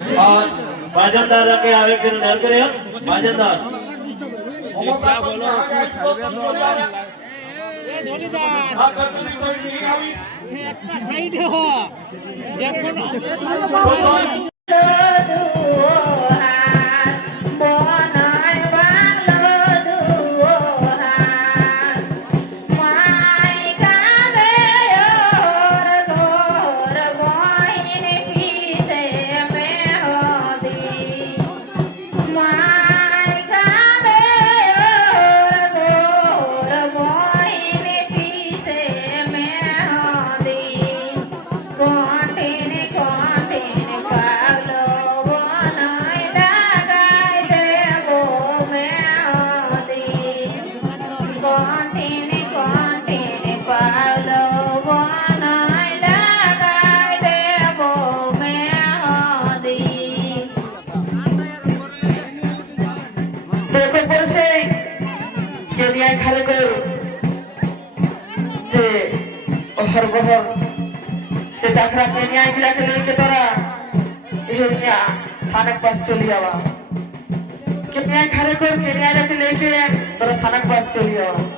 और बाजनदार रखे आवे फिर नर करे बाजनदार निष्ठा बोलो સાઈડ सीताकरा के न्याय जिला के लेके तोरा यूनिया थाना पास चली आवा कितना घरे को के न्याय लेके तोरा थाना पास चली आवा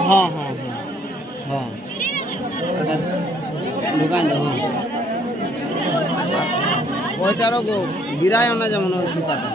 হ্যাঁ হ্যাঁ হ্যাঁ দোকান ওইটারও বিরায় না যেমন সুতাটা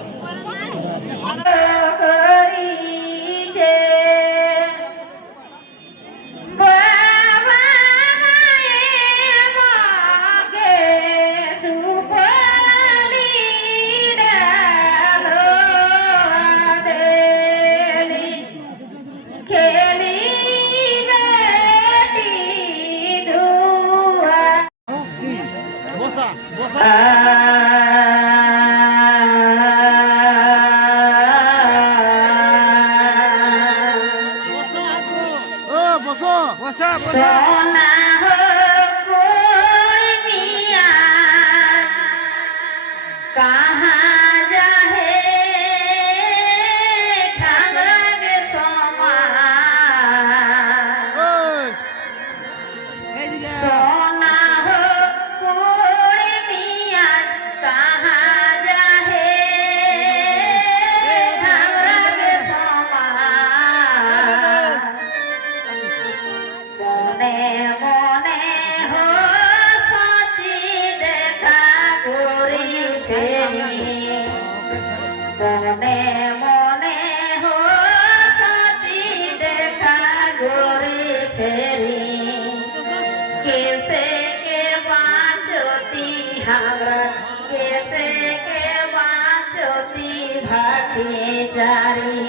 कैसे के वाचोती भाती जारी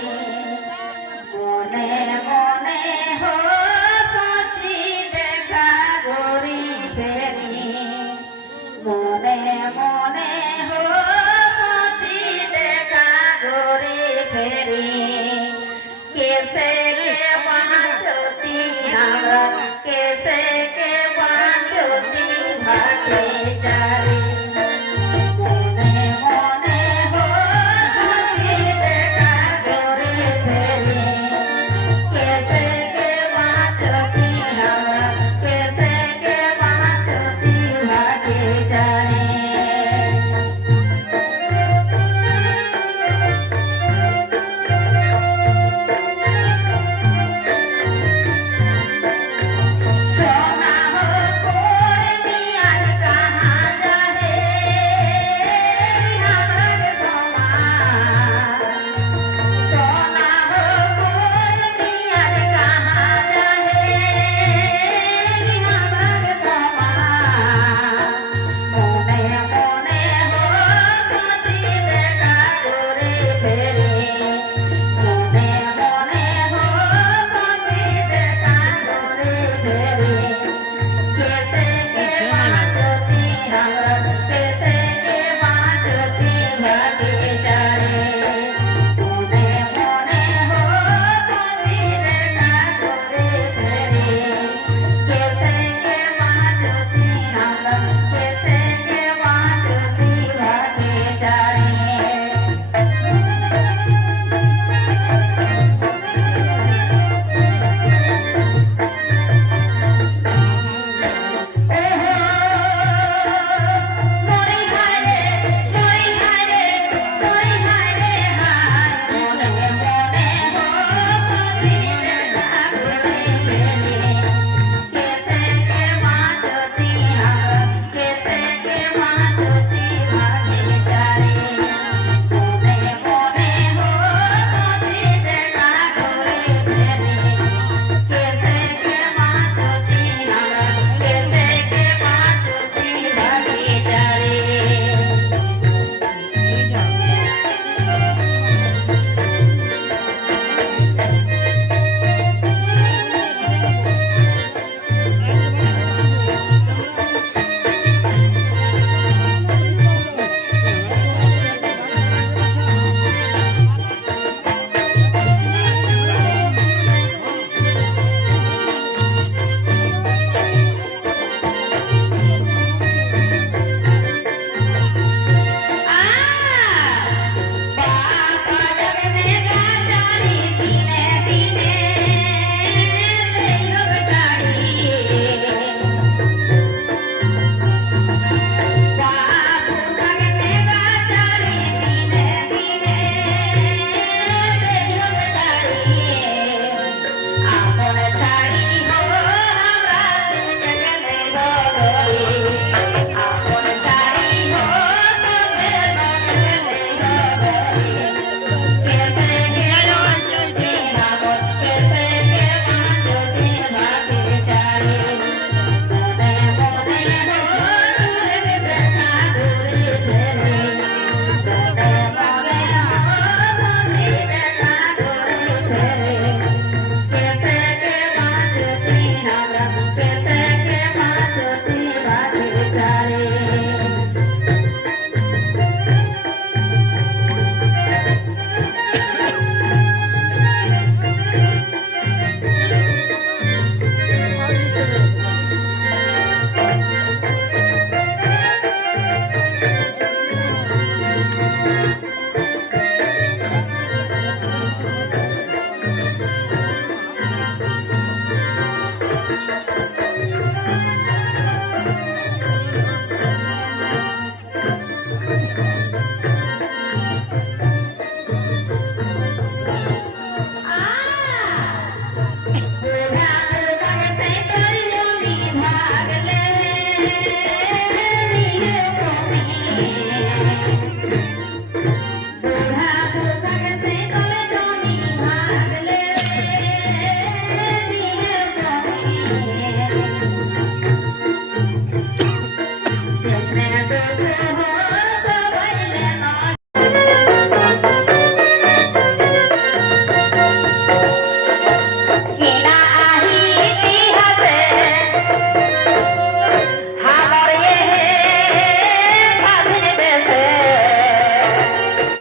मोने Yeah.